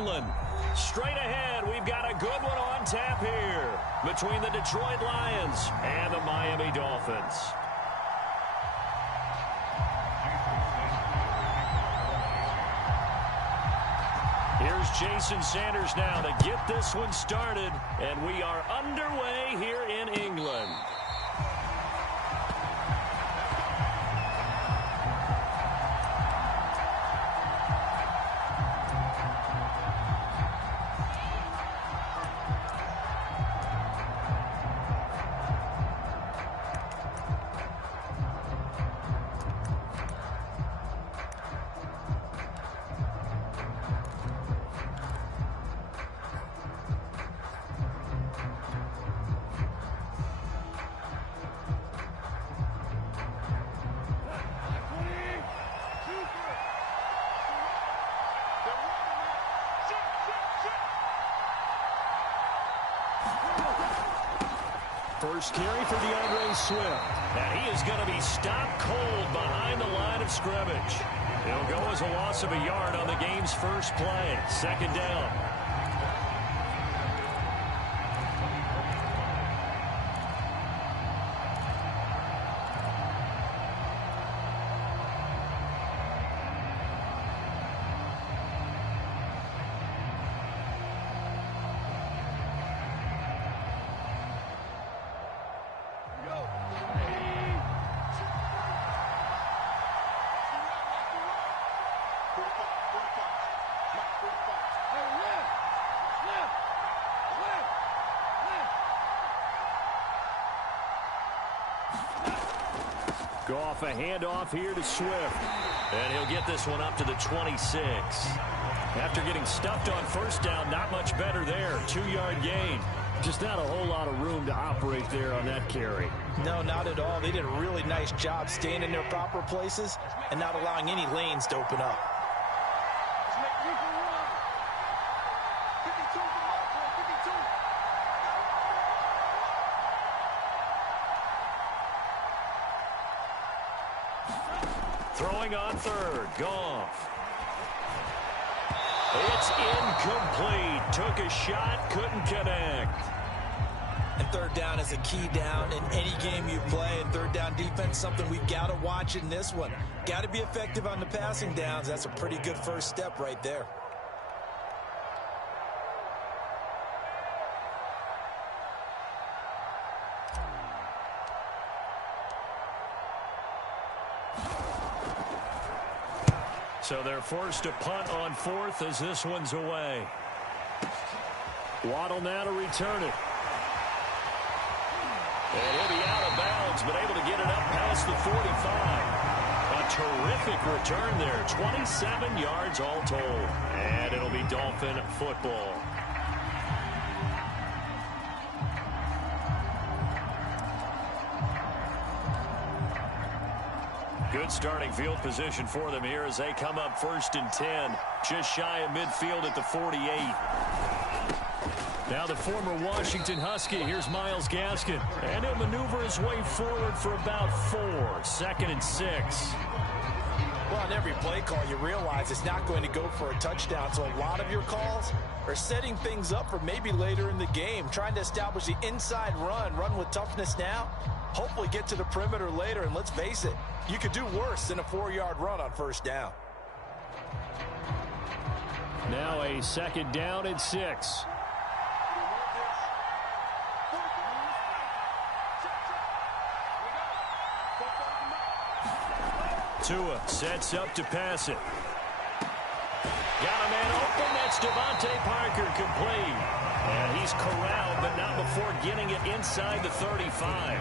England. Straight ahead, we've got a good one on tap here between the Detroit Lions and the Miami Dolphins. Here's Jason Sanders now to get this one started, and we are underway here in England. First carry for DeAndre Swift. And he is going to be stopped cold behind the line of scrimmage. It'll go as a loss of a yard on the game's first play. Second down. Go off a handoff here to Swift. And he'll get this one up to the 26. After getting stuffed on first down, not much better there. 2-yard gain. Just not a whole lot of room to operate there on that carry. No, not at all. They did a really nice job staying in their proper places and not allowing any lanes to open up. Throwing on third, Goff. It's incomplete. Took a shot, couldn't connect. And third down is a key down in any game you play. And third down defense, something we've got to watch in this one. Got to be effective on the passing downs. That's a pretty good first step right there. So they're forced to punt on fourth as this one's away. Waddle now to return it. And he'll be out of bounds, but able to get it up past the 45. A terrific return there. 27 yards all told. And it'll be Dolphin football. Good starting field position for them here as they come up 1st and 10. Just shy of midfield at the 48. Now the former Washington Husky. Here's Myles Gaskin. And he'll maneuver his way forward for about 4. 2nd and 6. Well, on every play call, you realize it's not going to go for a touchdown. So a lot of your calls are setting things up for maybe later in the game. Trying to establish the inside run with toughness now. Hopefully get to the perimeter later. And let's face it, you could do worse than a 4-yard run on first down. Now a 2nd down and 6. Tua sets up to pass it. Got a man open. That's Devontae Parker complete. And he's corralled, but not before getting it inside the 35.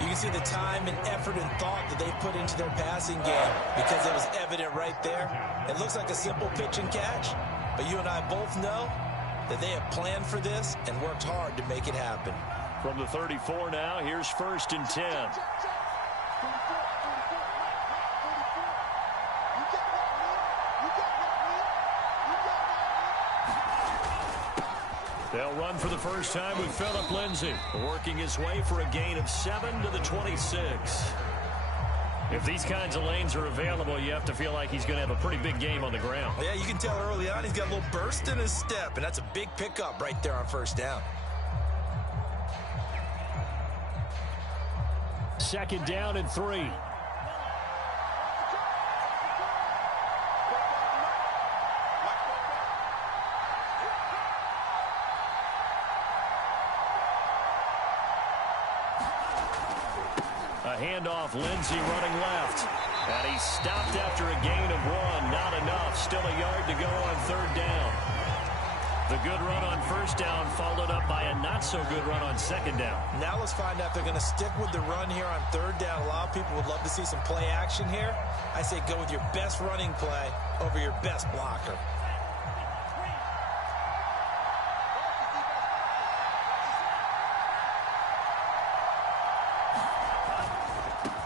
You can see the time and effort and thought that they put into their passing game because it was evident right there. It looks like a simple pitch and catch, but you and I both know that they have planned for this and worked hard to make it happen. From the 34 now, here's 1st and 10. They'll run for the first time with Phillip Lindsay, working his way for a gain of 7 to the 26. If these kinds of lanes are available, you have to feel like he's going to have a pretty big game on the ground. Yeah, you can tell early on he's got a little burst in his step, and that's a big pickup right there on first down. Second down and 3. A handoff, Lindsey running left. And he's stopped after a gain of 1. Not enough. Still a yard to go on third down. The good run on first down followed up by a not-so-good run on second down. Now let's find out if they're going to stick with the run here on third down. A lot of people would love to see some play action here. I say go with your best running play over your best blocker.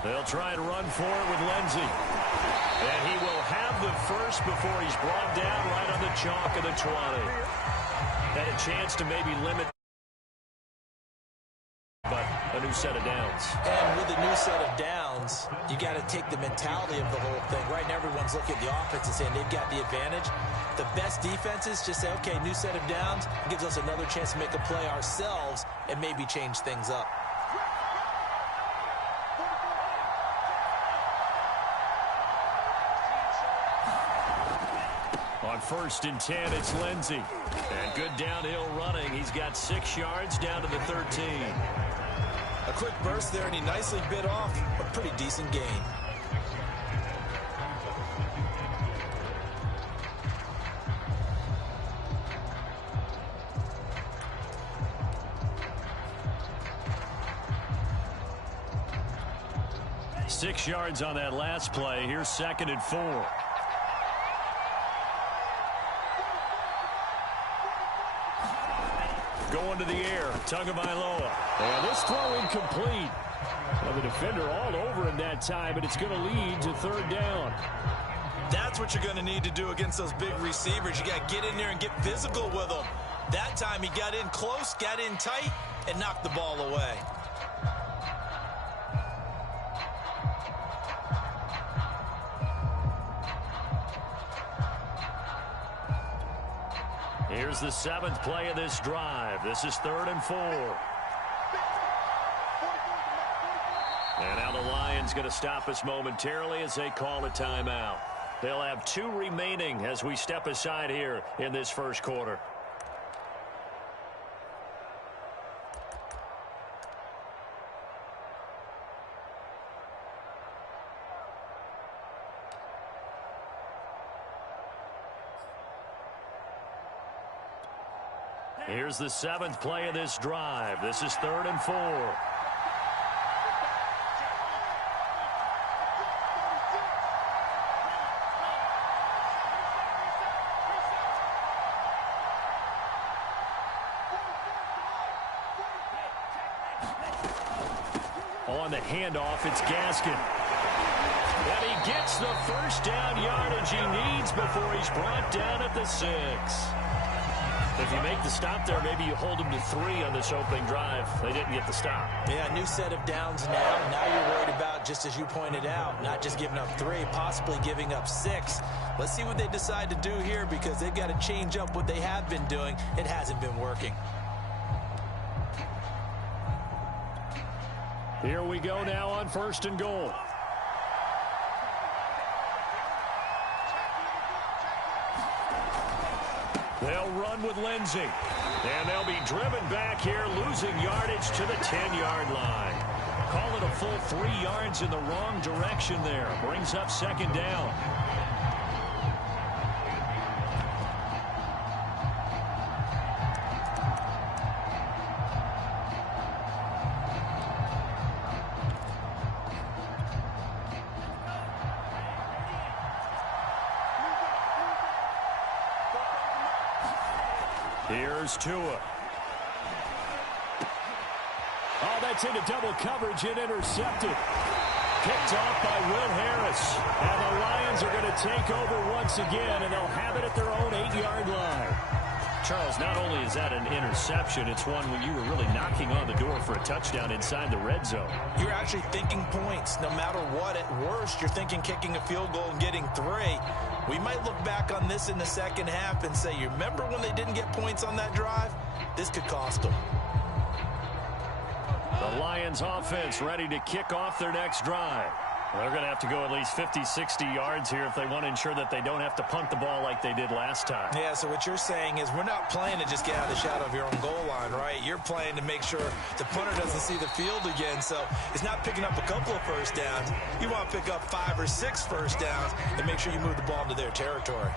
They'll try and run for it with Lindsey. And he will have the first before he's brought down right on the chalk of the 20. Had a chance to maybe limit, but a new set of downs. And with a new set of downs, you got to take the mentality of the whole thing. Right now, everyone's looking at the offense and saying they've got the advantage. The best defenses just say, okay, new set of downs. It gives us another chance to make a play ourselves and maybe change things up. On 1st and 10, it's Lindsey. And good downhill running. He's got 6 yards down to the 13. A quick burst there, and he nicely bit off a pretty decent gain. Six yards on that last play. Here's 2nd and 4. Going to the air, Tagovailoa. And this throw incomplete. Well, the defender all over him that time, and it's going to lead to third down. That's what you're going to need to do against those big receivers. You got to get in there and get physical with them. That time he got in close, got in tight, and knocked the ball away. Here's the 7th play of this drive. This is 3rd and 4. And now the Lions going to stop us momentarily as they call a timeout. They'll have 2 remaining as we step aside here in this first quarter. Here's the 7th play of this drive. This is 3rd and 4. On the handoff, it's Gaskin. And he gets the first down yardage he needs before he's brought down at the 6. If you make the stop there, maybe you hold them to 3 on this opening drive. They didn't get the stop. Yeah, new set of downs now. Now you're worried about, just as you pointed out, not just giving up 3, possibly giving up 6. Let's see what they decide to do here, because they've got to change up what they have been doing. It hasn't been working. Here we go now on 1st and goal. They'll run with Lindsey. And they'll be driven back here, losing yardage to the 10-yard line. Call it a full 3 yards in the wrong direction there. Brings up 2nd down. Here's Tua. Oh, that's into double coverage and intercepted. Picked off by Will Harris. And the Lions are going to take over once again, and they'll have it at their own 8-yard line. Charles, not only is that an interception, it's one when you were really knocking on the door for a touchdown inside the red zone. You're actually thinking points. No matter what, at worst, you're thinking kicking a field goal and getting 3. We might look back on this in the second half and say, you remember when they didn't get points on that drive? This could cost them. The Lions offense ready to kick off their next drive. They're going to have to go at least 50, 60 yards here if they want to ensure that they don't have to punt the ball like they did last time. Yeah, so what you're saying is we're not playing to just get out of the shadow of your own goal line, right? You're playing to make sure the punter doesn't see the field again. So it's not picking up a couple of first downs. You want to pick up 5 or 6 first downs and make sure you move the ball into their territory.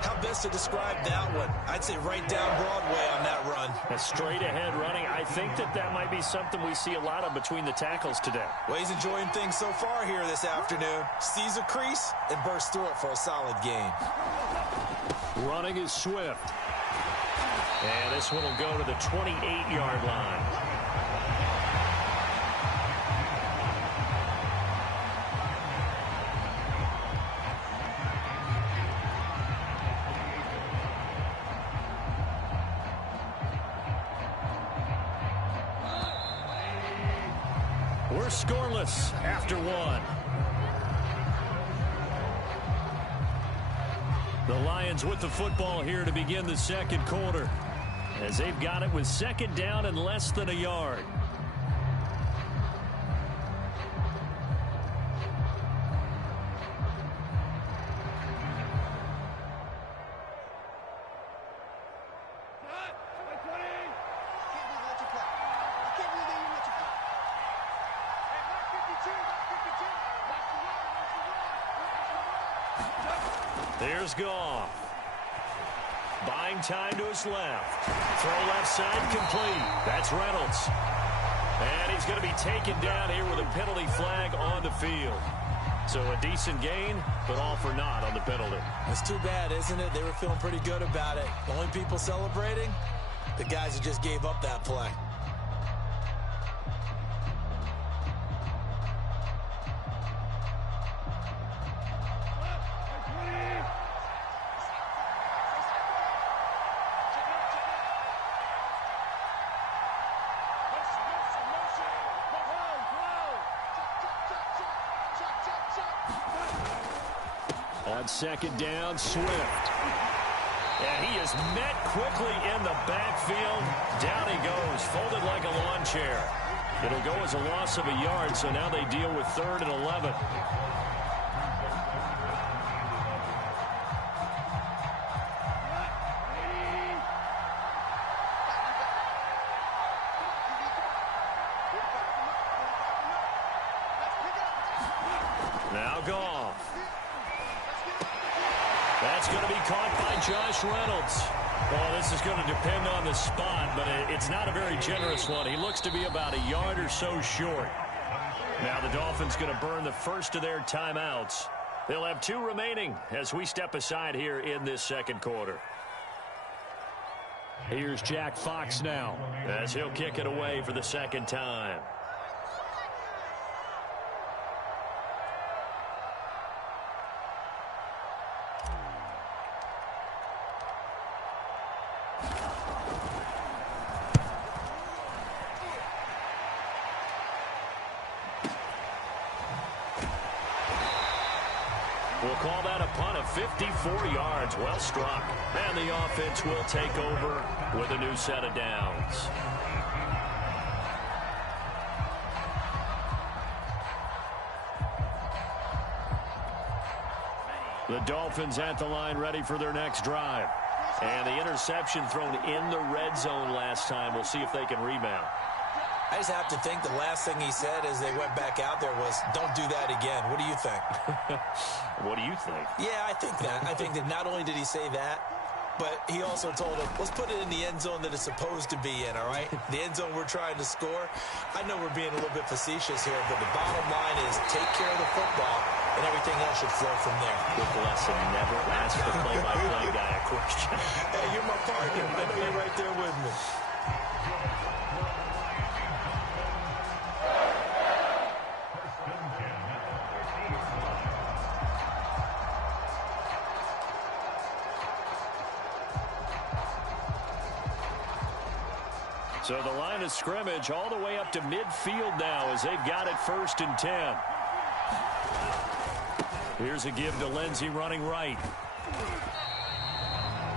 How best to describe that one? I'd say right down Broadway on that run. A straight ahead running. I think that might be something we see a lot of between the tackles today. Well, he's enjoying things so far here this afternoon. Sees a crease and bursts through it for a solid gain. Running is Swift. And this one will go to the 28-yard line. We're scoreless after 1. The Lions with the football here to begin the second quarter, as they've got it with second down and less than a yard. There's Goff. Buying time to his left. Throw left side complete. That's Reynolds. And he's going to be taken down here with a penalty flag on the field. So a decent gain, but all for naught on the penalty. It's too bad, isn't it? They were feeling pretty good about it. The only people celebrating, the guys who just gave up that play. On second down, Swift. And he is met quickly in the backfield. Down he goes, folded like a lawn chair. It'll go as a loss of a yard, so now they deal with 3rd and 11. Now Goff. That's going to be caught by Josh Reynolds. Well, this is going to depend on the spot, but it's not a very generous one. He looks to be about a yard or so short. Now the Dolphins going to burn the first of their timeouts. They'll have 2 remaining as we step aside here in this second quarter. Here's Jack Fox now as he'll kick it away for the second time. We'll call that a punt of 54 yards. Well struck. And the offense will take over with a new set of downs. The Dolphins at the line ready for their next drive. And the interception thrown in the red zone last time. We'll see if they can rebound. I just have to think the last thing he said as they went back out there was, don't do that again. What do you think? What do you think? Yeah, I think that. I think that not only did he say that, but he also told him, let's put it in the end zone that it's supposed to be in, all right? The end zone we're trying to score. I know we're being a little bit facetious here, but the bottom line is take care of the football, and everything else should flow from there. Good lesson. Never ask the play-by-play guy a question. Hey, you're my partner. I know you're right there with me. So the line of scrimmage all the way up to midfield now as they've got it 1st and 10. Here's a give to Lindsey running right.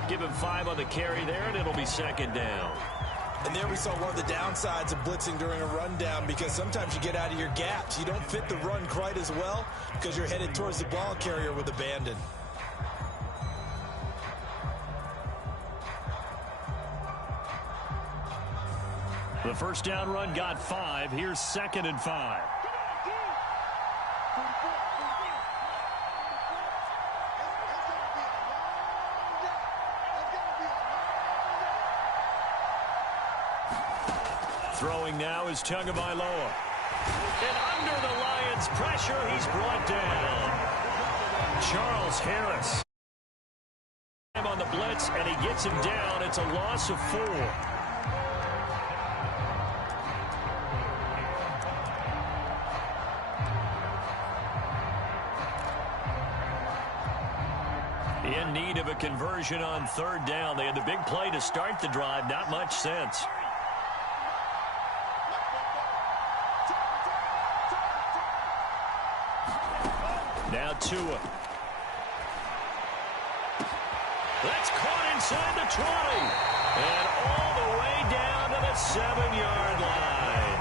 Give him 5 on the carry there, and it'll be 2nd down. And there we saw one of the downsides of blitzing during a rundown, because sometimes you get out of your gaps. You don't fit the run quite as well because you're headed towards the ball carrier with abandon. The 1st down run got 5. Here's 2nd and 5. Throwing now is Tagovailoa. And under the Lions' pressure, he's brought down. Charles Harris. On the blitz, and he gets him down. It's a loss of 4. In need of a conversion on 3rd down. They had the big play to start the drive. Not much sense. Now Tua. That's caught inside the 20. And all the way down to the 7-yard line.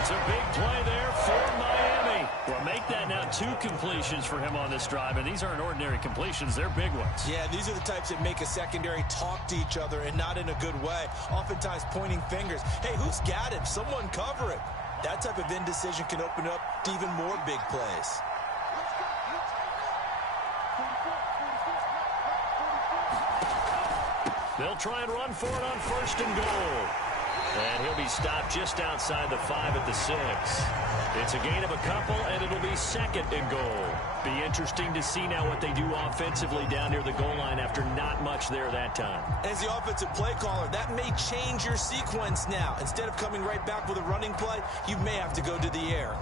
It's a big play there for Miami. Well, make that now 2 completions for him on this drive. And these aren't ordinary completions. They're big ones. Yeah, these are the types that make a secondary talk to each other, and not in a good way. Oftentimes pointing fingers. Hey, who's got him? Someone cover it. That type of indecision can open up to even more big plays. They'll try and run for it on 1st and goal. And he'll be stopped just outside the 5 at the 6. It's a gain of a couple, and it'll be 2nd and goal. Be interesting to see now what they do offensively down near the goal line after not much there that time. As the offensive play caller, that may change your sequence now. Instead of coming right back with a running play, you may have to go to the air.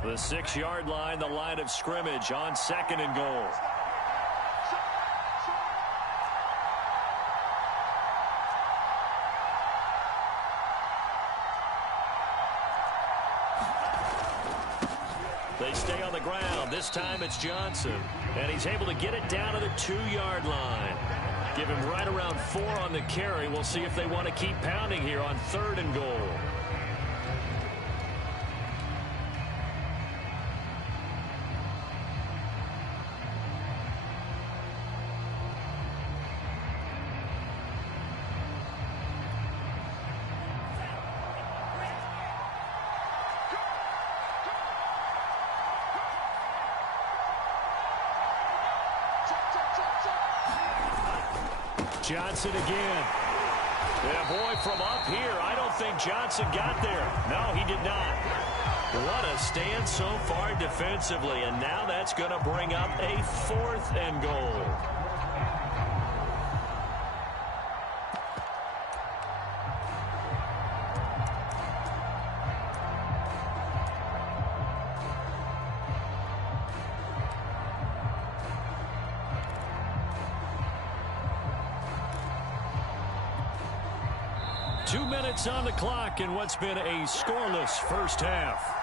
The 6-yard line, the line of scrimmage on 2nd and goal. They stay on the ground. This time it's Johnson. And he's able to get it down to the 2-yard line. Give him right around 4 on the carry. We'll see if they want to keep pounding here on 3rd and goal. Johnson again. Yeah, boy, from up here, I don't think Johnson got there. No, he did not. What a stand so far defensively, and now that's going to bring up a 4th and goal. Two minutes on the clock in what's been a scoreless first half.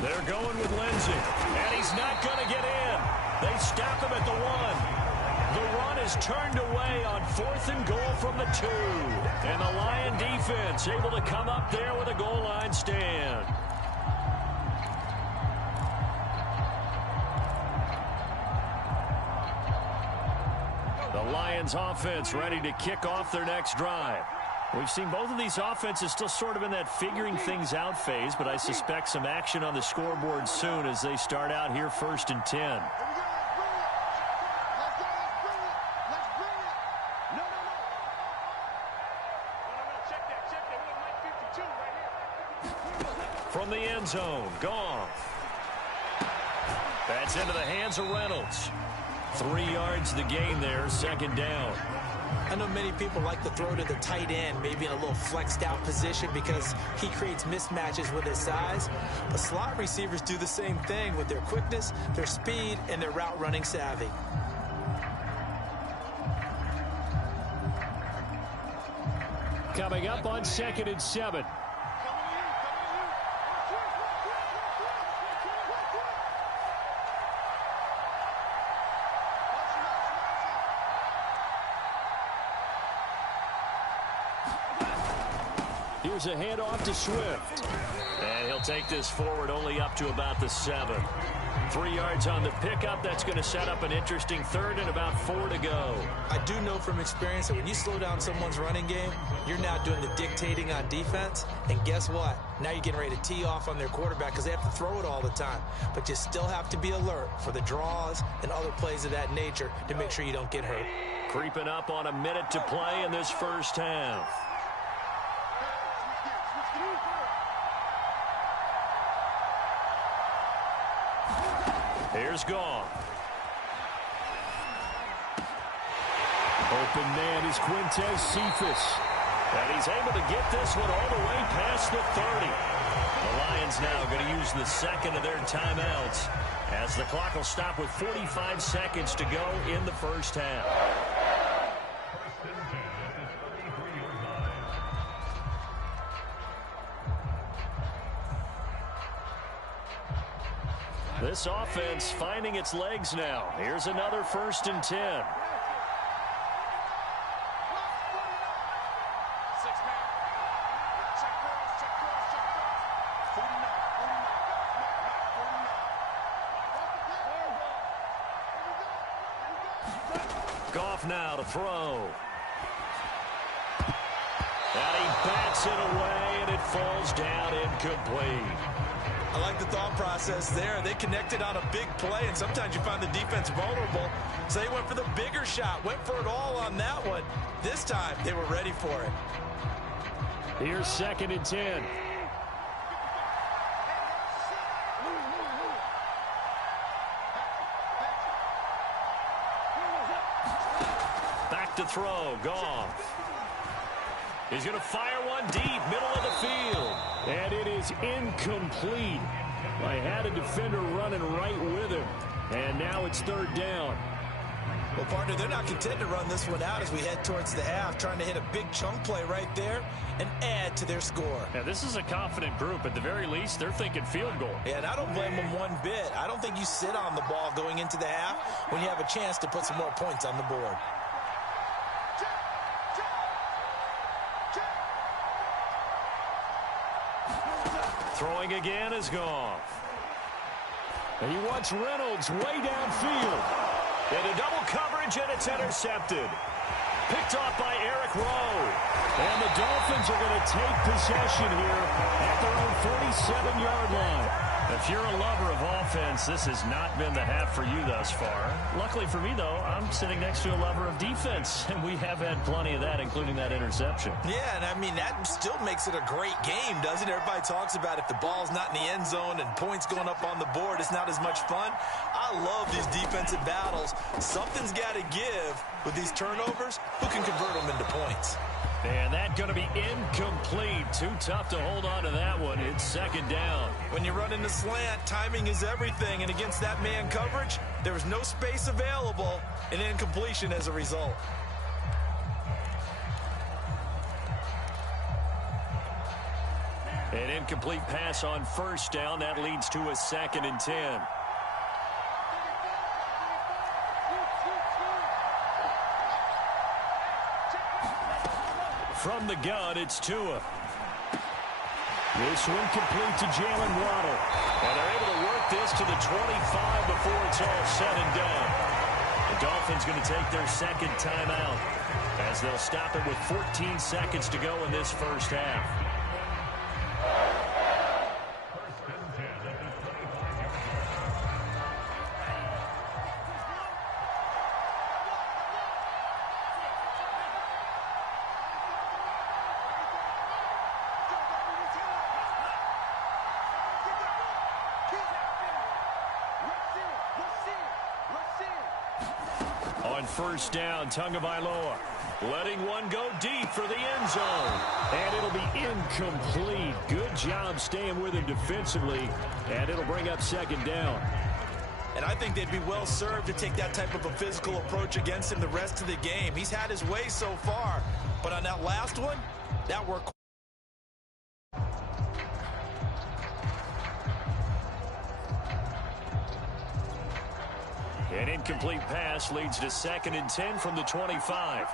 They're going with Lindsey, and he's not going to get in. They stop him at the 1. The run is turned away on 4th and goal from the 2. And the Lion defense able to come up there with a goal line stand. The Lions offense ready to kick off their next drive. We've seen both of these offenses still sort of in that figuring things out phase, but I suspect some action on the scoreboard soon as they start out here 1st and 10. From the end zone, Goff. That's into the hands of Reynolds. 3 yards the gain there, 2nd down. I know many people like to throw to the tight end, maybe in a little flexed out position because he creates mismatches with his size. But slot receivers do the same thing with their quickness, their speed, and their route running savvy. Coming up on 2nd and 7. Here's a handoff to Swift. And he'll take this forward only up to about the 7. 3 yards on the pickup. That's going to set up an interesting 3rd and about 4 to go. I do know from experience that when you slow down someone's running game, you're now doing the dictating on defense. And guess what? Now you're getting ready to tee off on their quarterback because they have to throw it all the time. But you still have to be alert for the draws and other plays of that nature to make sure you don't get hurt. Creeping up on a minute to play in this first half. Here's Goff. Open man is Quintez Cephas. And he's able to get this one all the way past the 30. The Lions now going to use the 2nd of their timeouts as the clock will stop with 45 seconds to go in the first half. This offense finding its legs now. Here's another 1st and 10. Goff now to throw. And he bats it away, and it falls down incomplete. I like the thought process there. They connected on a big play, and sometimes you find the defense vulnerable. So they went for the bigger shot, went for it all on that one. This time, they were ready for it. Here's 2nd and 10. Back to throw, Goff. He's going to fire one deep, middle of the field. And it is incomplete. I had a defender running right with him. And now it's 3rd down. Well, partner, they're not content to run this one out as we head towards the half, trying to hit a big chunk play right there and add to their score. Yeah, this is a confident group. At the very least, they're thinking field goal. Yeah, and I don't blame them one bit. I don't think you sit on the ball going into the half when you have a chance to put some more points on the board. Throwing again is Goff. And he wants Reynolds way downfield. Into double coverage, and it's intercepted. Picked off by Eric Rowe. And the Dolphins are going to take possession here at their own 47-yard line. If you're a lover of offense, this has not been the half for you thus far. Luckily for me, though, I'm sitting next to a lover of defense, and we have had plenty of that, including that interception. Yeah, and I mean, that still makes it a great game, doesn't it? Everybody talks about if the ball's not in the end zone and points going up on the board, it's not as much fun. I love these defensive battles. Something's got to give with these turnovers. Who can convert them into points? And that's going to be incomplete. Too tough to hold on to that one. It's 2nd down. When you run in the slant, timing is everything. And against that man coverage, there was no space available, and incompletion as a result. An incomplete pass on 1st down. That leads to a 2nd and 10. From the gun, it's Tua. This one complete to Jalen Waddle. And they're able to work this to the 25 before it's all said and done. Dolphins going to take their second timeout as they'll stop it with 14 seconds to go in this first half. On first down, Tagovailoa letting one go deep for the end zone. And it'll be incomplete. Good job staying with him defensively. And it'll bring up second down. And I think they'd be well served to take that type of a physical approach against him the rest of the game. He's had his way so far. But on that last one, that worked. An incomplete pass leads to 2nd and 10 from the 25.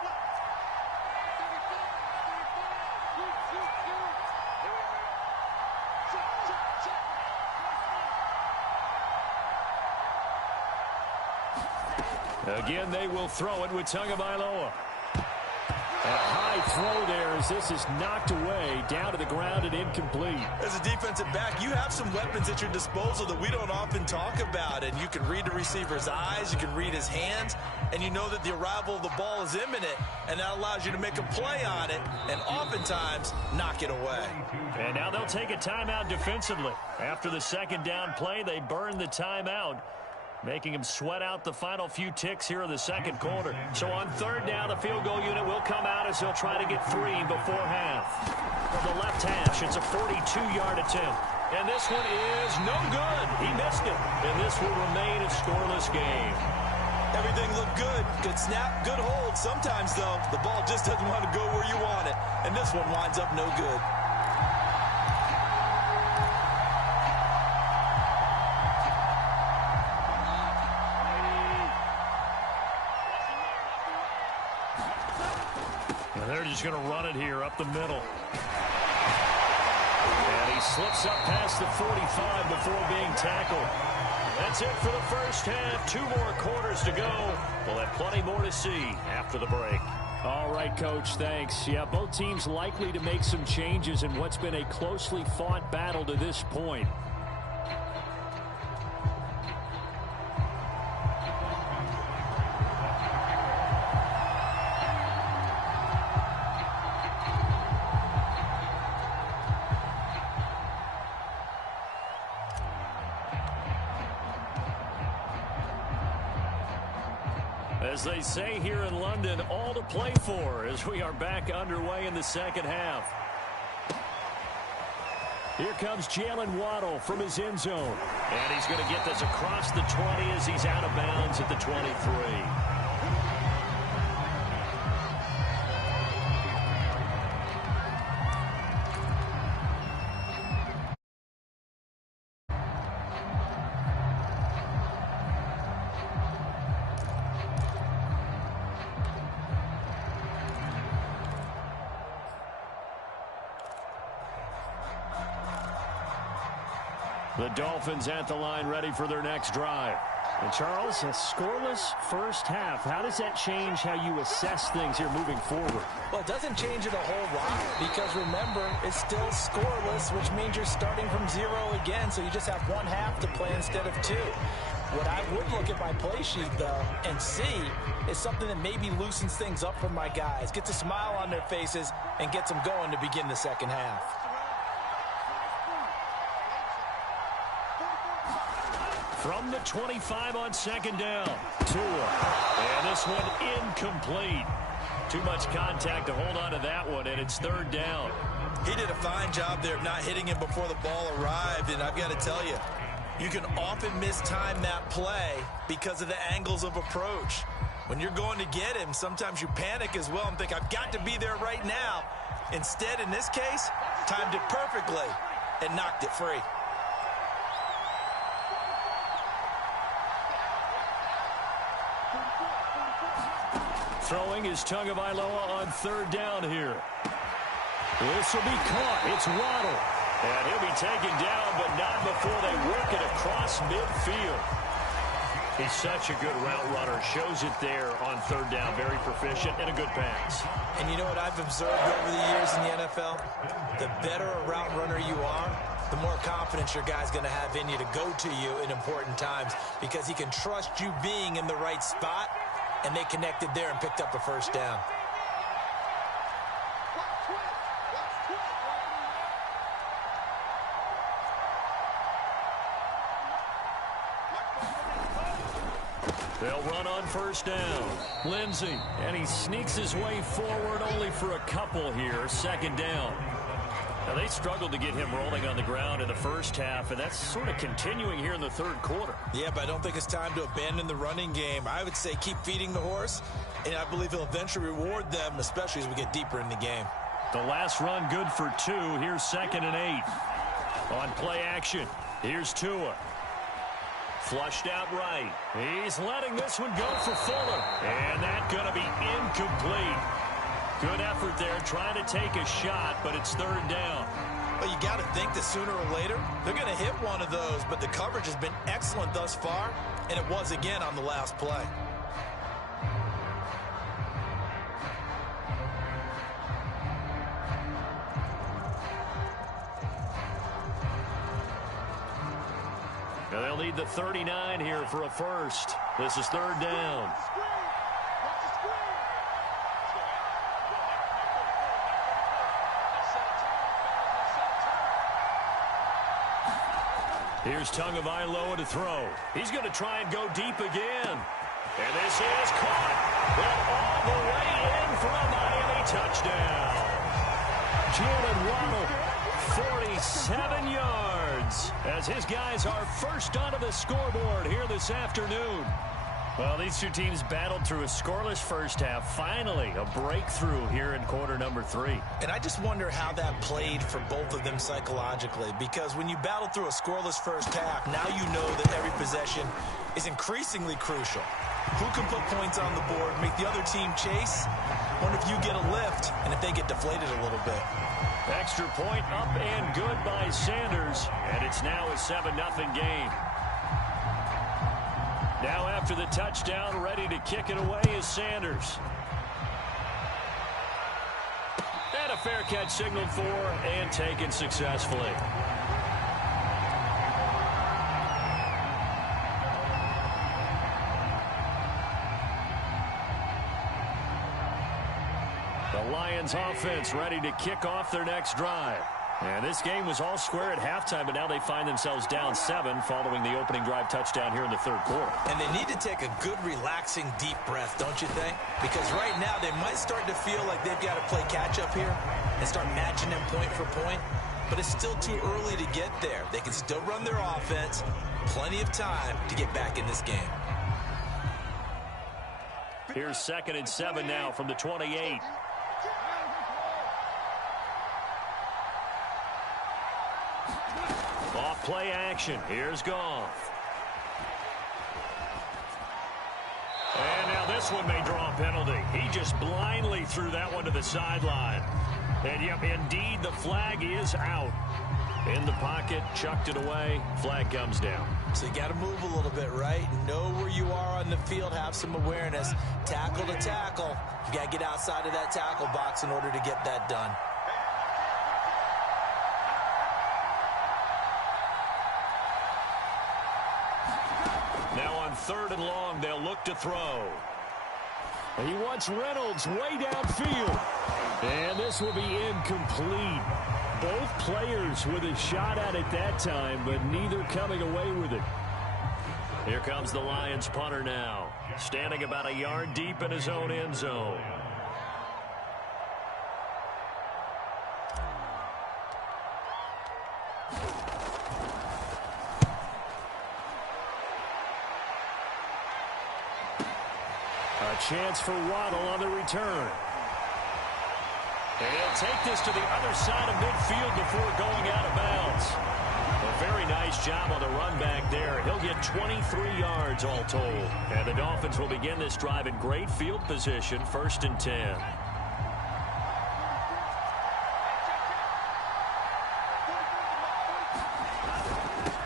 Again, they will throw it with Tagovailoa. A high throw there as this is knocked away, down to the ground and incomplete. As a defensive back, you have some weapons at your disposal that we don't often talk about. And you can read the receiver's eyes, you can read his hands, and you know that the arrival of the ball is imminent, and that allows you to make a play on it and oftentimes knock it away. And now they'll take a timeout defensively. After the second down play, they burn the timeout, making him sweat out the final few ticks here in the second quarter. So on third down, the field goal unit will come out as they'll try to get 3 before half. From the left hash, it's a 42-yard attempt. And this one is no good. He missed it. And this will remain a scoreless game. Everything looked good. Good snap, good hold. Sometimes, though, the ball just doesn't want to go where you want it. And this one winds up no good. They're just going to run it here up the middle. And he slips up past the 45 before being tackled. That's it for the first half. 2 more quarters to go. We'll have plenty more to see after the break. All right, Coach, thanks. Yeah, both teams likely to make some changes in what's been a closely fought battle to this point. As they say here in London, all to play for as we are back underway in the second half. Here comes Jalen Waddle from his end zone. And he's going to get this across the 20 as he's out of bounds at the 23. The Dolphins at the line ready for their next drive. And Charles, a scoreless first half. How does that change how you assess things here moving forward? Well, it doesn't change it a whole lot because, remember, it's still scoreless, which means you're starting from 0 again, so you just have 1 half to play instead of 2. What I would look at my play sheet, though, and see is something that maybe loosens things up for my guys, gets a smile on their faces, and gets them going to begin the second half. From the 25 on second down. Tua. And this one incomplete. Too much contact to hold on to that one, and it's third down. He did a fine job there of not hitting him before the ball arrived, and I've got to tell you, you can often mistime that play because of the angles of approach. When you're going to get him, sometimes you panic as well and think, I've got to be there right now. Instead, in this case, timed it perfectly and knocked it free. Throwing is Tagovailoa on third down here. This will be caught. It's Waddle. And he'll be taken down, but not before they work it across midfield. He's such a good route runner. Shows it there on third down. Very proficient and a good pass. And you know what I've observed over the years in the NFL? The better a route runner you are, the more confidence your guy's going to have in you to go to you in important times because he can trust you being in the right spot, and they connected there and picked up a first down. They'll run on first down. Lindsey, and he sneaks his way forward only for a couple here. Second down. Now, they struggled to get him rolling on the ground in the first half, and that's sort of continuing here in the third quarter. Yeah, but I don't think it's time to abandon the running game. I would say keep feeding the horse, and I believe he'll eventually reward them, especially as we get deeper in the game. The last run good for 2. Here's 2nd and 8. On play action, here's Tua. Flushed out right. He's letting this one go for Fuller. And that's going to be incomplete. Good effort there, trying to take a shot, but it's third down. Well, you got to think that sooner or later, they're going to hit one of those, but the coverage has been excellent thus far, and it was again on the last play. Now they'll need the 39 here for a first. This is third down. Here's Tagovailoa to throw. He's going to try and go deep again. And this is caught. Well, all the way in for a Miami touchdown. Jalen Waddle, 47 yards, as his guys are first onto the scoreboard here this afternoon. Well, these two teams battled through a scoreless first half. Finally, a breakthrough here in quarter number 3. And I just wonder how that played for both of them psychologically, because when you battle through a scoreless first half, now you know that every possession is increasingly crucial. Who can put points on the board, make the other team chase? Wonder if you get a lift and if they get deflated a little bit. Extra point up and good by Sanders, and it's now a 7-0 game. Now after the touchdown, ready to kick it away is Sanders. And a fair catch signaled for and taken successfully. The Lions offense ready to kick off their next drive. And this game was all square at halftime, but now they find themselves down 7 following the opening drive touchdown here in the third quarter. And they need to take a good, relaxing, deep breath, don't you think? Because right now they might start to feel like they've got to play catch-up here and start matching them point for point. But it's still too early to get there. They can still run their offense. Plenty of time to get back in this game. Here's 2nd and 7 now from the 28. Off play action. Here's Goff. And now this one may draw a penalty. He just blindly threw that one to the sideline. And yep, indeed, the flag is out. In the pocket, chucked it away. Flag comes down. So you got to move a little bit, right? Know where you are on the field. Have some awareness. Tackle to tackle. You got to get outside of that tackle box in order to get that done. Now on 3rd and long, they'll look to throw. He wants Reynolds way downfield. And this will be incomplete. Both players with a shot at it that time, but neither coming away with it. Here comes the Lions punter now, standing about a yard deep in his own end zone. A chance for Waddle on the return. And he'll take this to the other side of midfield before going out of bounds. A very nice job on the run back there. He'll get 23 yards all told. And the Dolphins will begin this drive in great field position, 1st and 10.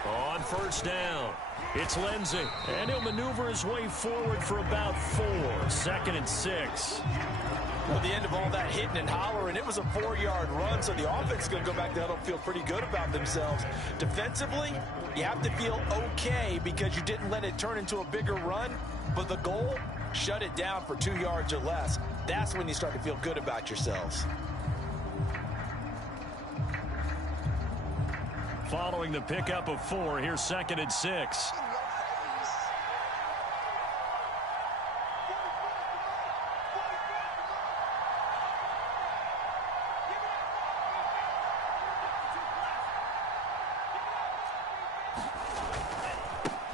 On 1st down. It's Lindsey, and he'll maneuver his way forward for about 4. 2nd and 6. Well, the end of all that hitting and hollering, it was a 4-yard run, so the offense is going to go back to huddle and feel pretty good about themselves. Defensively, you have to feel okay because you didn't let it turn into a bigger run, but the goal, shut it down for 2 yards or less. That's when you start to feel good about yourselves. Following the pickup of 4, here's 2nd and 6.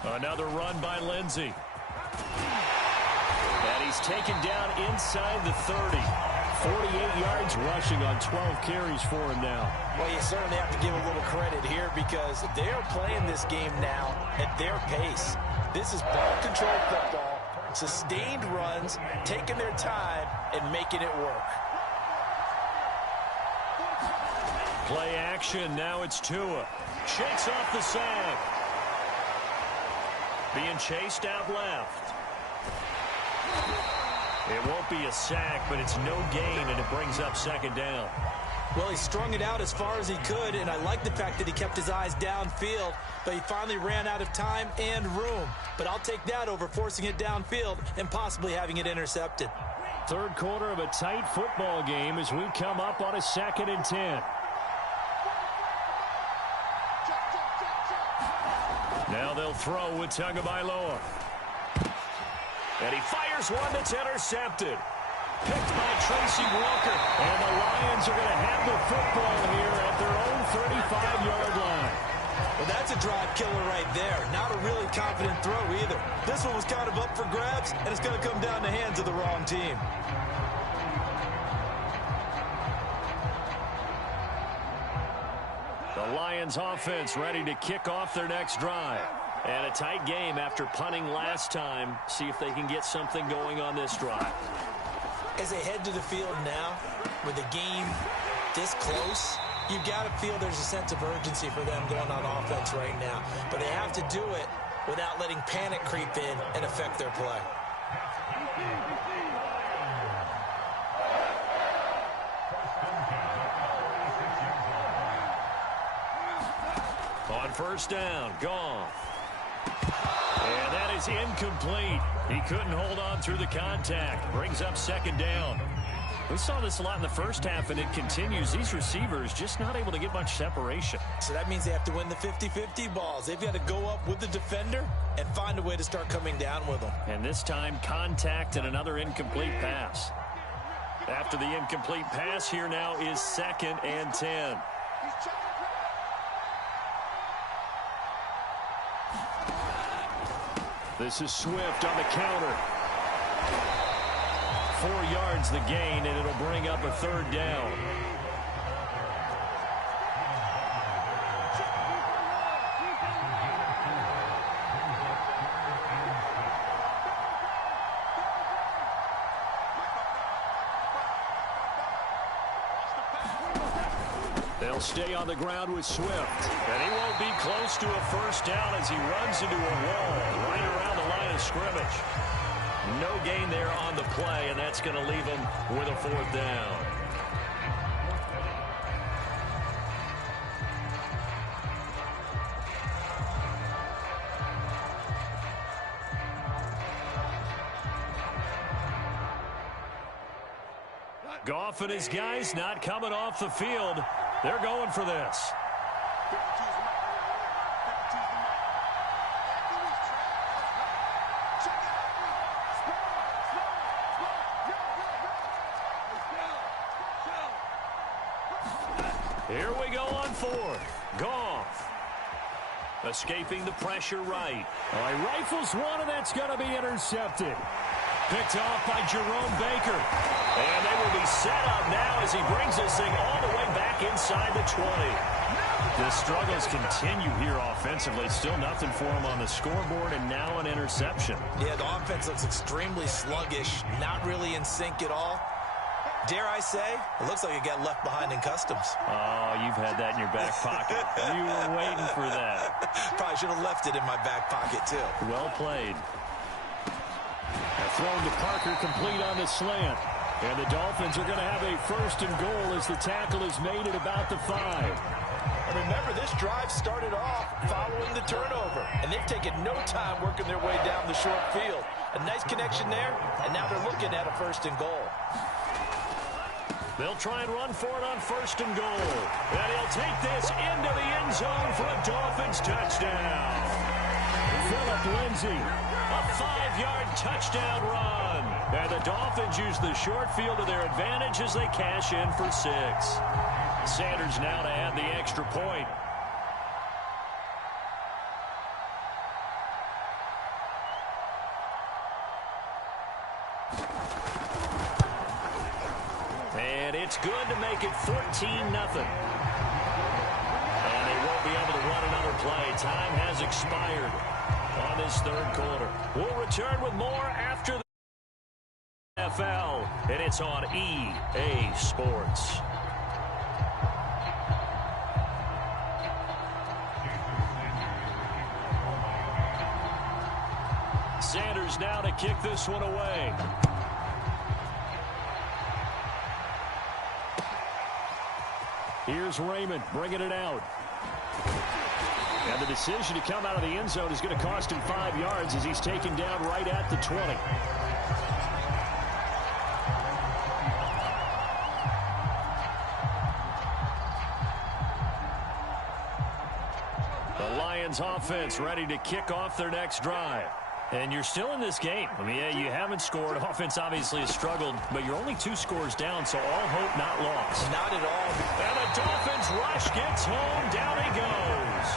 Another run by Lindsey. And he's taken down inside the 30. 48 yards rushing on 12 carries for him now. Well, you certainly have to give a little credit here because they are playing this game now at their pace. This is ball control football, sustained runs, taking their time, and making it work. Play action, now it's Tua. Shakes off the sack. Being chased out left. It won't be a sack, but it's no gain, and it brings up 2nd down. Well, he strung it out as far as he could, and I like the fact that he kept his eyes downfield, but he finally ran out of time and room. But I'll take that over forcing it downfield and possibly having it intercepted. 3rd quarter of a tight football game as we come up on a 2nd and 10. Now they'll throw with Tagovailoa. And he fires one that's intercepted. Picked by Tracy Walker. And the Lions are going to have the football here at their own 35-yard line. Well, that's a drive killer right there. Not a really confident throw either. This one was kind of up for grabs, and it's going to come down the hands of the wrong team. The Lions offense ready to kick off their next drive. And a tight game after punting last time. See if they can get something going on this drive. As they head to the field now, with the game this close, you've got to feel there's a sense of urgency for them going on offense right now. But they have to do it without letting panic creep in and affect their play. On 1st down, Goff. And that is incomplete. He couldn't hold on through the contact. Brings up 2nd down. We saw this a lot in the first half, and it continues. These receivers just not able to get much separation. So that means they have to win the 50-50 balls. They've got to go up with the defender and find a way to start coming down with them. And this time, contact and another incomplete pass. After the incomplete pass, here now is 2nd and 10. This is Swift on the counter. 4 yards the gain, and it'll bring up a 3rd down. They'll stay on the ground with Swift. And he won't be close to a 1st down as he runs into a wall right around the line of scrimmage. No gain there on the play, and that's going to leave him with a 4th down. Goff and his guys not coming off the field. They're going for this. Here we go on 4th. Goff. Escaping the pressure right. All right, rifles one, and that's going to be intercepted. Picked off by Jerome Baker. And they will be set up now as he brings this thing all the way back inside the 20. The struggles continue here offensively. Still nothing for him on the scoreboard, and now an interception. Yeah, the offense looks extremely sluggish, not really in sync at all. Dare I say, it looks like it got left behind in customs. Oh, you've had that in your back pocket. You were waiting for that. Probably should have left it in my back pocket, too. Well played. Thrown to Parker, complete on the slant. And the Dolphins are going to have a first and goal as the tackle is made at about the 5. And remember, this drive started off following the turnover. And they've taken no time working their way down the short field. A nice connection there, and now they're looking at a first and goal. They'll try and run for it on first and goal. And he'll take this into the end zone for a Dolphins touchdown. Phillip Lindsay, a 5-yard touchdown run. And the Dolphins use the short field to their advantage as they cash in for 6. Sanders now to add the extra point. And it's good to make it 14-0. And they won't be able to run another play. Time has expired on this third quarter. We'll return with more after the NFL, and it's on EA Sports. Sanders now to kick this one away. Here's Raymond bringing it out. And the decision to come out of the end zone is going to cost him 5 yards as he's taken down right at the 20. The Lions offense ready to kick off their next drive. And you're still in this game. I mean, yeah, you haven't scored. Offense obviously has struggled, but you're only 2 scores down, so all hope not lost. Not at all. And the Dolphins rush gets home. Down he goes.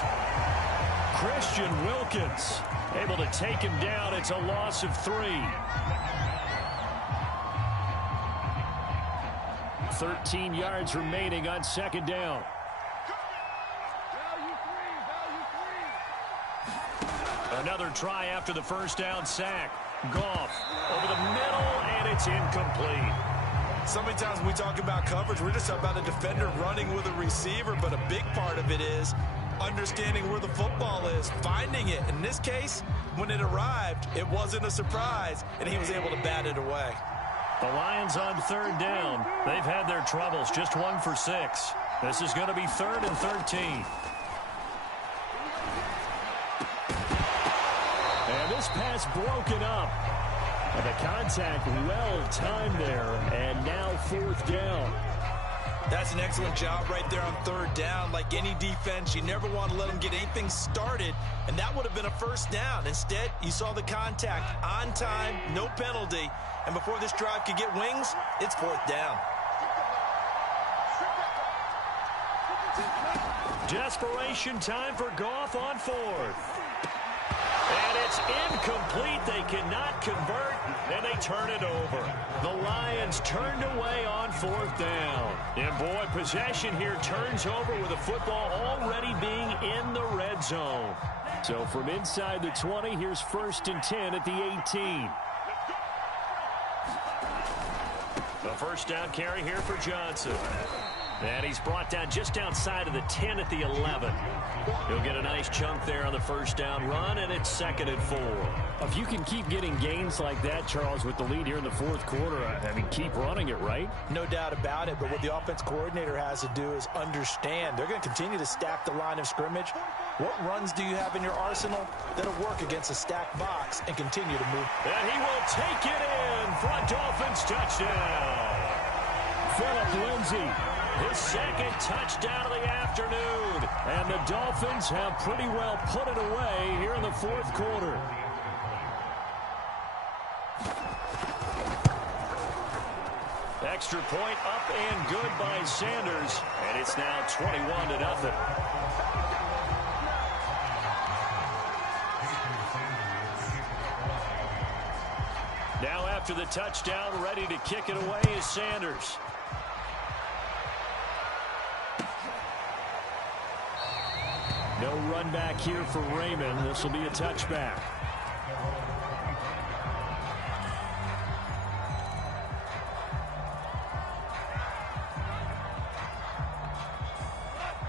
Christian Wilkins able to take him down. It's a loss of 3. 13 yards remaining on second down. Another try after the first down sack. Goff over the middle, and it's incomplete. So many times when we talk about coverage, we're just talking about a defender running with a receiver, but a big part of it is understanding where the football is, finding it. In this case, when it arrived, it wasn't a surprise, and he was able to bat it away. The Lions on third down. They've had their troubles, just 1 for 6. This is going to be 3rd and 13. And this pass broken up. And the contact well timed there, and now 4th down. That's an excellent job right there on third down. Like any defense, you never want to let them get anything started, and that would have been a first down. Instead, you saw the contact on time, no penalty, and before this drive could get wings, it's 4th down. Desperation time for Goff on 4th. And it's incomplete. They cannot convert, and they turn it over. The Lions turned away on 4th down. And, boy, possession here turns over with the football already being in the red zone. So from inside the 20, here's 1st and 10 at the 18. The first down carry here for Johnson. And he's brought down just outside of the 10 at the 11. He'll get a nice chunk there on the first down run, and it's 2nd and 4. If you can keep getting gains like that, Charles, with the lead here in the 4th quarter, I mean, keep running it, right? No doubt about it, but what the offense coordinator has to do is understand. They're going to continue to stack the line of scrimmage. What runs do you have in your arsenal that'll work against a stacked box and continue to move? And he will take it in for a Dolphins touchdown. Phillip Lindsay, his 2nd touchdown of the afternoon. And the Dolphins have pretty well put it away here in the 4th quarter. Extra point up and good by Sanders. And it's now 21-0. Now after the touchdown, ready to kick it away is Sanders. No run back here for Raymond. This will be a touchback.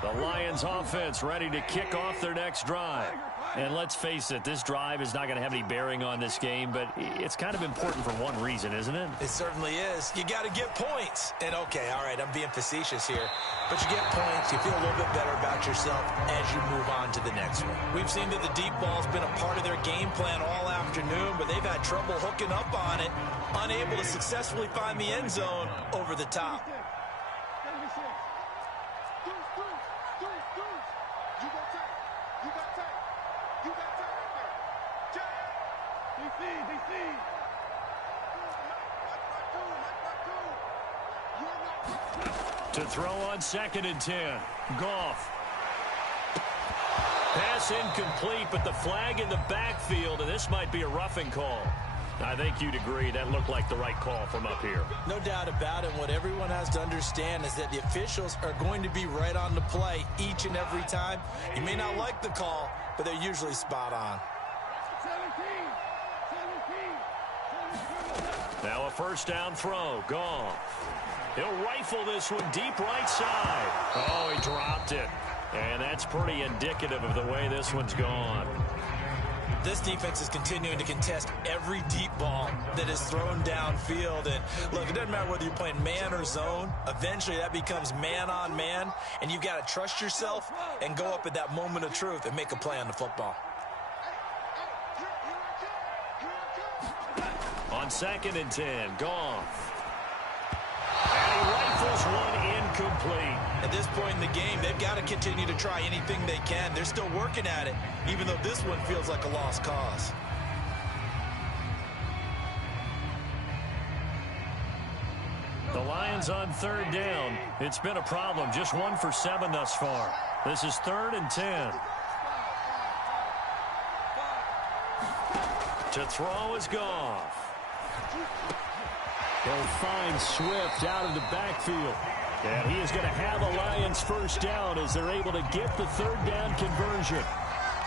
The Lions offense ready to kick off their next drive. And let's face it, this drive is not going to have any bearing on this game, but it's kind of important for one reason, isn't it? It certainly is. You got to get points. And okay, all right, I'm being facetious here, but you get points, you feel a little bit better about yourself as you move on to the next one. We've seen that the deep ball's been a part of their game plan all afternoon, but they've had trouble hooking up on it, unable to successfully find the end zone over the top. To throw on 2nd and 10. Goff. Pass incomplete, but the flag in the backfield, and this might be a roughing call. I think you'd agree that looked like the right call from up here. No doubt about it. What everyone has to understand is that the officials are going to be right on the play each and every time. You may not like the call, but they're usually spot on. Now a first down throw. Goff. He'll rifle this one deep right side. Oh, he dropped it. And that's pretty indicative of the way this one's gone. This defense is continuing to contest every deep ball that is thrown downfield. And look, it doesn't matter whether you're playing man or zone. Eventually that becomes man on man. And you've got to trust yourself and go up at that moment of truth and make a play on the football. On 2nd and 10, Goff. And he rifles one incomplete. At this point in the game, they've got to continue to try anything they can. They're still working at it, even though this one feels like a lost cause. The Lions on 3rd down. It's been a problem. Just 1 for 7 thus far. This is 3rd and 10. To throw is Goff. They'll find Swift out of the backfield. And he is going to have a Lions first down as they're able to get the 3rd down conversion.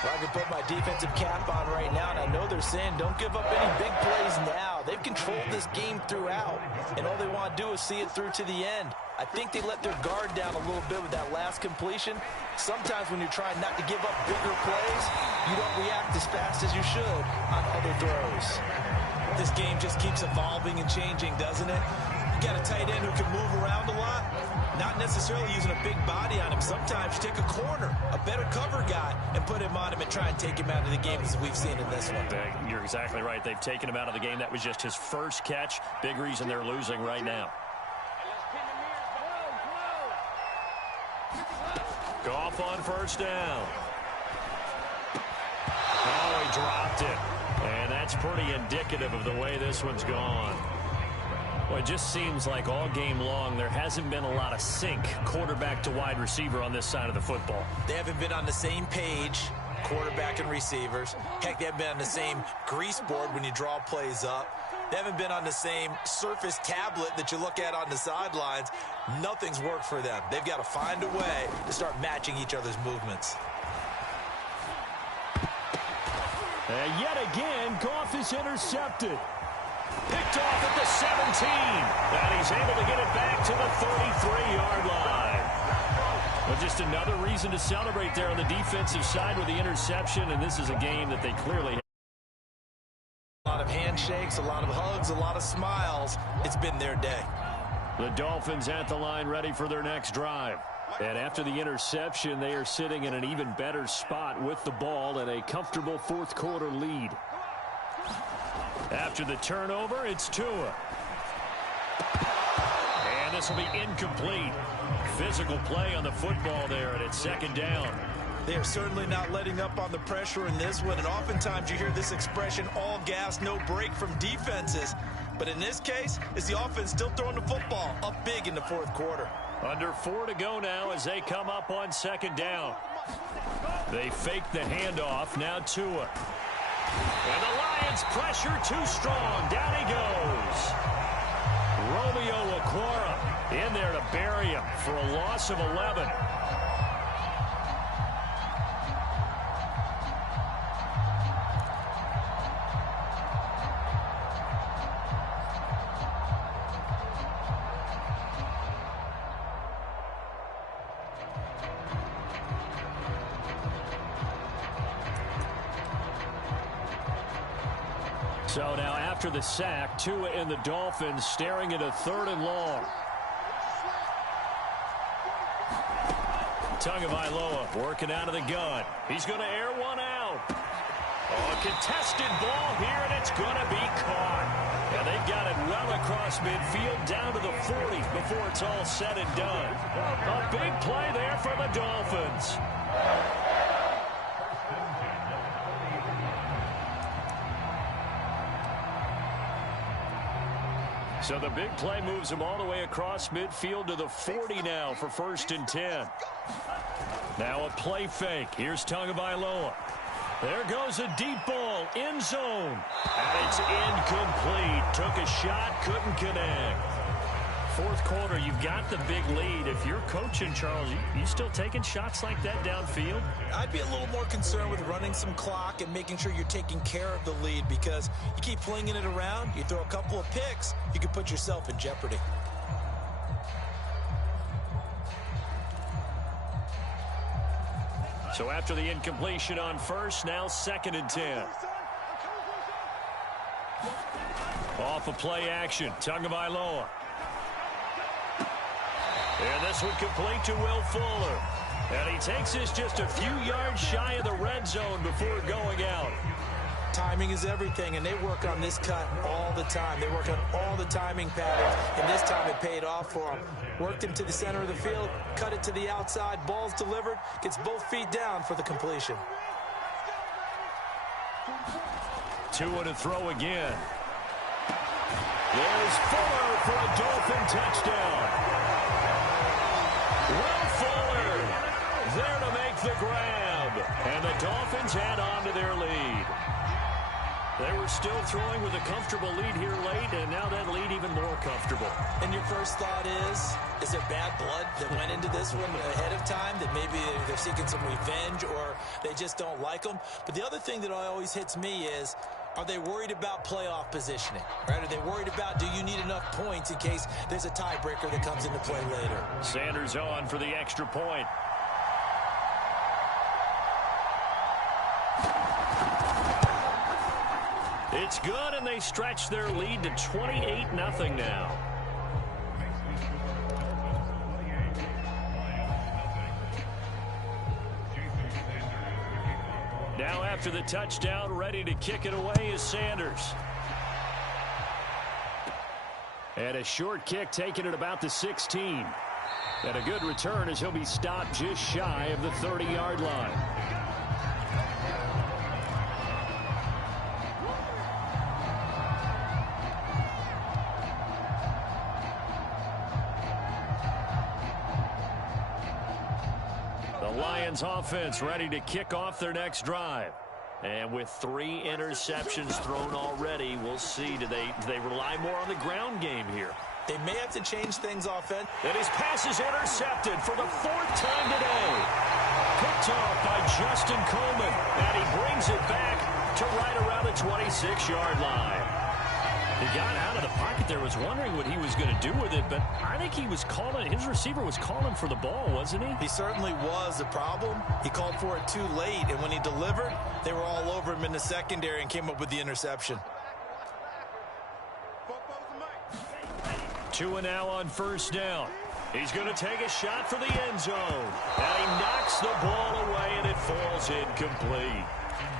Well, I can put my defensive cap on right now, and I know they're saying don't give up any big plays now. They've controlled this game throughout, and all they want to do is see it through to the end. I think they let their guard down a little bit with that last completion. Sometimes when you're trying not to give up bigger plays, you don't react as fast as you should on other throws. This game just keeps evolving and changing, doesn't it? You got a tight end who can move around a lot, not necessarily using a big body on him. Sometimes you take a corner, a better cover guy, and put him on him and try and take him out of the game, as we've seen in this one. You're exactly right. They've taken him out of the game. That was just his first catch. Big reason they're losing right now. Goff on first down. Oh, he dropped it. And that's pretty indicative of the way this one's gone. Well, it just seems like all game long there hasn't been a lot of sync quarterback to wide receiver on this side of the football. They haven't been on the same page, quarterback and receivers. Heck, they haven't been on the same grease board when you draw plays up. They haven't been on the same Surface tablet that you look at on the sidelines. Nothing's worked for them. They've got to find a way to start matching each other's movements. And yet again, Goff is intercepted. Picked off at the 17. And he's able to get it back to the 33-yard line. Well, just another reason to celebrate there on the defensive side with the interception. And this is a game that they clearly have. A lot of handshakes, a lot of hugs, a lot of smiles. It's been their day. The Dolphins at the line ready for their next drive. And after the interception, they are sitting in an even better spot with the ball and a comfortable fourth quarter lead. After the turnover, it's Tua. And this will be incomplete. Physical play on the football there, and it's 2nd down. They are certainly not letting up on the pressure in this one, and oftentimes you hear this expression, all gas, no break from defenses. But in this case, it's the offense still throwing the football up big in the fourth quarter. Under 4 to go now as they come up on 2nd down. They fake the handoff. Now Tua. And the Lions pressure too strong. Down he goes. Romeo Okwara in there to bury him for a loss of 11. So now after the sack, Tua and the Dolphins staring at a 3rd and long. Tagovailoa working out of the gun. He's going to air one out. Oh, a contested ball here, and it's going to be caught. And they've got it well across midfield down to the 40 before it's all said and done. A big play there for the Dolphins. So the big play moves him all the way across midfield to the 40 now for 1st and 10. Now a play fake. Here's Tagovailoa. There goes a deep ball, end zone. And it's incomplete. Took a shot, couldn't connect. 4th quarter, you've got the big lead. If you're coaching, Charles, you still taking shots like that downfield? I'd be a little more concerned with running some clock and making sure you're taking care of the lead, because you keep flinging it around, you throw a couple of picks, you can put yourself in jeopardy. So after the incompletion on 1st, now 2nd and 10. Off of play action, Tagovailoa. And this one complete to Will Fuller. And he takes this just a few yards shy of the red zone before going out. Timing is everything, and they work on this cut all the time. They work on all the timing patterns, and this time it paid off for them. Worked him to the center of the field, cut it to the outside, ball's delivered, gets both feet down for the completion. Tua to throw again. There's Fuller for a Dolphin touchdown. Will Fuller there to make the grab. And the Dolphins add on to their lead. They were still throwing with a comfortable lead here late, and now that lead even more comfortable. And your first thought is there bad blood that went into this one ahead of time, that maybe they're seeking some revenge or they just don't like them? But the other thing that always hits me is, are they worried about playoff positioning? Right? Are they worried about, do you need enough points in case there's a tiebreaker that comes into play later? Sanders on for the extra point. It's good, and they stretch their lead to 28-0 now. Now after the touchdown, ready to kick it away is Sanders. And a short kick taken at about the 16. And a good return as he'll be stopped just shy of the 30-yard line. Lions offense ready to kick off their next drive. And with 3 interceptions thrown already, we'll see. Do they rely more on the ground game here? They may have to change things offense. And his pass is intercepted for the 4th time today. Picked off by Justin Coleman. And he brings it back to right around the 26-yard line. He got out of the pocket there, was wondering what he was going to do with it, but I think he was calling, his receiver was calling for the ball, wasn't he? He certainly was. The problem, he called for it too late, and when he delivered, they were all over him in the secondary and came up with the interception. Tua now on 1st down. He's going to take a shot for the end zone. And he knocks the ball away, and it falls incomplete.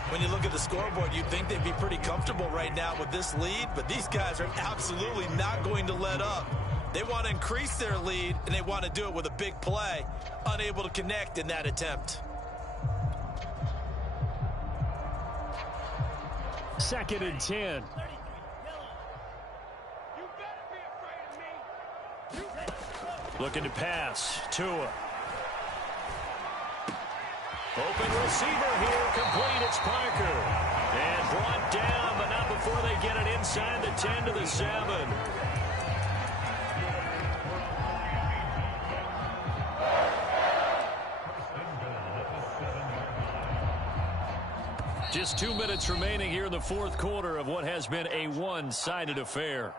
When you look at the scoreboard, you'd think they'd be pretty comfortable right now with this lead, but these guys are absolutely not going to let up. They want to increase their lead, and they want to do it with a big play. Unable to connect in that attempt. 2nd and 10. Looking to pass. Tua. Open receiver here, complete, it's Parker. And brought down, but not before they get it inside the 10 to the 7. Just 2 minutes remaining here in the 4th quarter of what has been a one-sided affair.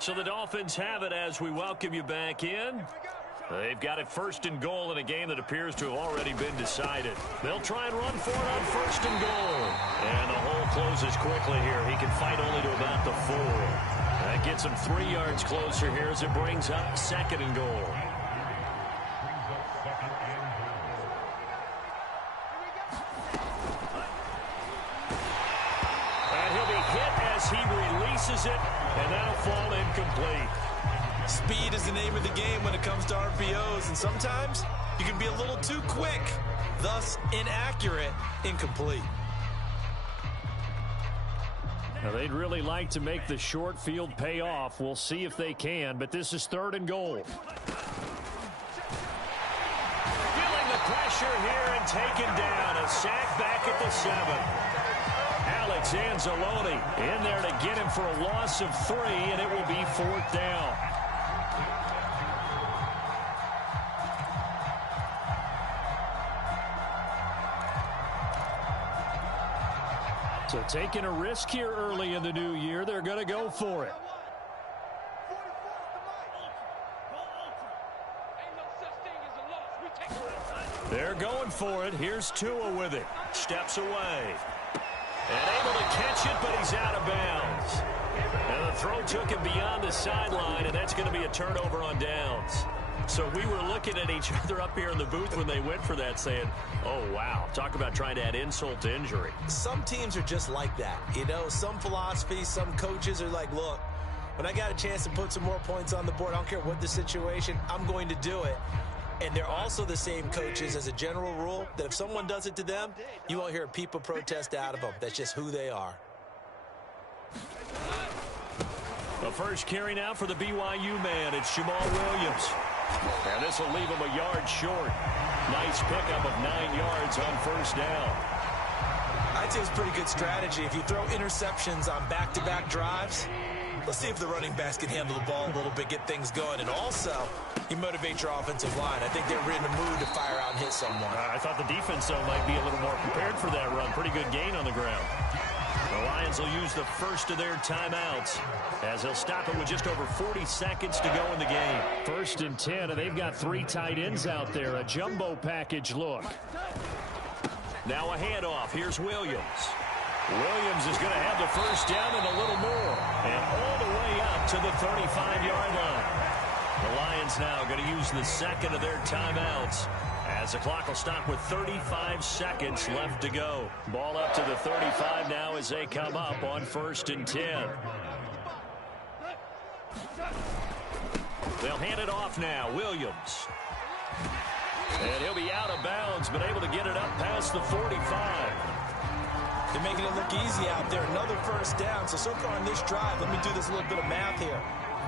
So the Dolphins have it as we welcome you back in. They've got it first and goal in a game that appears to have already been decided. They'll try and run for it on first and goal. And the hole closes quickly here. He can fight only to about the 4. That gets him 3 yards closer here as it brings up second and goal. And he'll be hit as he releases it, and that'll fall incomplete. Speed is the name of the game when it comes to RPOs, and sometimes you can be a little too quick, thus inaccurate, incomplete. Now, they'd really like to make the short field pay off. We'll see if they can, but this is third and goal. Feeling the pressure here and taken down. A sack back at the 7. Alex Anzalone in there to get him for a loss of 3, and it will be 4th down. So taking a risk here early in the new year, they're going to go for it. They're going for it. Here's Tua with it. Steps away. And able to catch it, but he's out of bounds. And the throw took him beyond the sideline, and that's going to be a turnover on downs. So we were looking at each other up here in the booth when they went for that saying, oh, wow, talk about trying to add insult to injury. Some teams are just like that. You know, some philosophies, some coaches are like, look, when I got a chance to put some more points on the board, I don't care what the situation, I'm going to do it. And they're also the same coaches as a general rule that if someone does it to them, you won't hear people protest out of them. That's just who they are. The first carry now for the BYU man. It's Jamal Williams. And this will leave him a yard short. Nice pickup of 9 yards on first down. I'd say it's a pretty good strategy. If you throw interceptions on back-to-back drives, let's see if the running backs can handle the ball a little bit, get things going. And also, you motivate your offensive line. I think they're in a mood to fire out and hit someone. I thought the defense, though, might be a little more prepared for that run. Pretty good gain on the ground. The Lions will use the first of their timeouts as they'll stop it with just over 40 seconds to go in the game. 1st and 10, and they've got 3 tight ends out there. A jumbo package look. Now a handoff. Here's Williams. Williams is going to have the first down and a little more. And all the way up to the 35-yard line. The Lions now going to use the second of their timeouts as the clock will stop with 35 seconds left to go. Ball up to the 35 now as they come up on 1st and 10. They'll hand it off now. Williams. And he'll be out of bounds, but able to get it up past the 45. They're making it look easy out there. Another first down. So far on this drive, let me do this little bit of math here.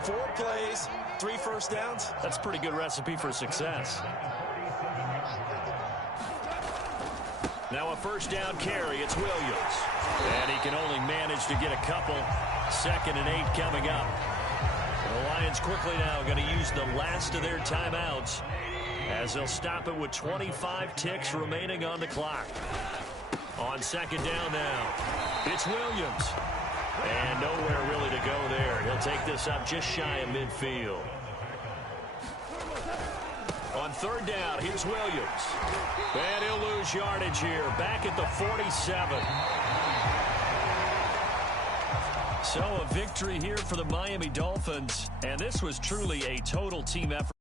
4 plays, 3 first downs. That's a pretty good recipe for success. Now a first down carry. It's Williams. And he can only manage to get a couple. 2nd and 8 coming up. The Lions quickly now going to use the last of their timeouts as they'll stop it with 25 ticks remaining on the clock. On 2nd down now, it's Williams. And nowhere really to go there. He'll take this up just shy of midfield. On 3rd down, here's Williams. And he'll lose yardage here, back at the 47. So a victory here for the Miami Dolphins. And this was truly a total team effort.